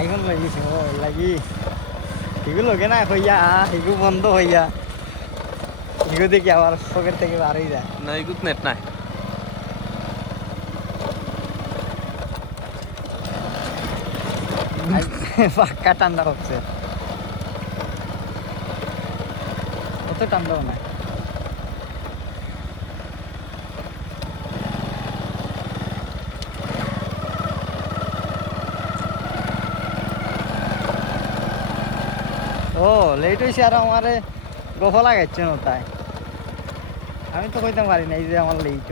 IPhone লই ও লাগি এগুলো লগে না হইয়া এগুলো বন্ধ হইয়া এগুলো দেখি আবার পকেট থেকে বার হয়ে যায় না এগুত নেট নাই পাক্কা ঠান্ডা হচ্ছে অত ঠান্ডাও না ও লেট হয়েছে আর আমারে গফ লাগাচ্ছে না তাই। আমি তো কইতে পারি না এই যে আমার লেট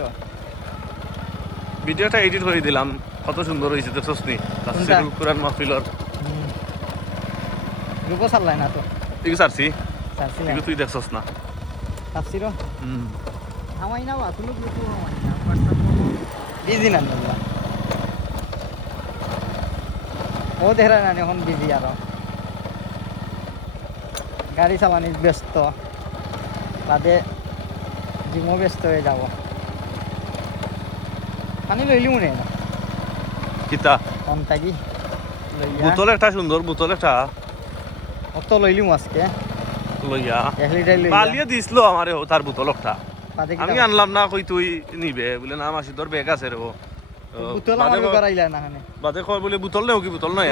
ভিডিওটা এডিট করে দিলাম কত সুন্দর হয়েছে দেখছস নি তাফসিরুল কুরআন মাহফিলর গ্রুপও চাল্লাই না তো? এগুলো সারছি? চাচ্ছি এগুলো তুই দেখছস না? চাচ্ছিরো হুম। আমায় না বা তুমি গ্রুপও আমায় না বিজি না ও দেখা না এখন বিজি আরও। গাড়ি চালানি ব্যস্ত। বাদে জিমও ব্যস্ত হয়ে যাব। পানি লইলি মনে কিতা? কম থাকি বোতল একটা সুন্দর বোতল একটা অত লইলিম আজকে। লইয়া বালিয়ে দিছিল আমারে তার বোতল একটা। আমি আনলাম না কই তুই নিবে। বলে না মাসি তোর ব্যাগ আছে রে বাদে কয়- বলে বোতল নেও কি বোতল নয়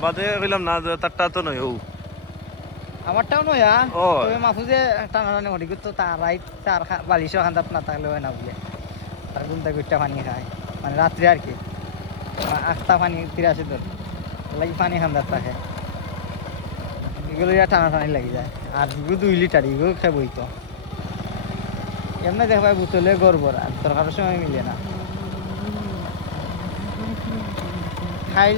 বাদে কইলাম না তারটা তো নয় আমারটাও নয়া। তবে মাফুজে টানাটানি করি তো তার রাইট তার বালিশও খান্দাত না থাকলে হয় না বলে। আর গুনতা গুটটা পানি খায় মানে রাত্রে আর কি। আটটা পানি তিরাশি ধর লাগি পানি খান্দাত থাকে এগুলো ইয়া টানাটানি লাগি যায়। আর এগুলো দুই লিটার এগুলো খাবই তো। এমনি দেখবা বোতলে গড়বর আর দরকারের সময় মিলে না। খাই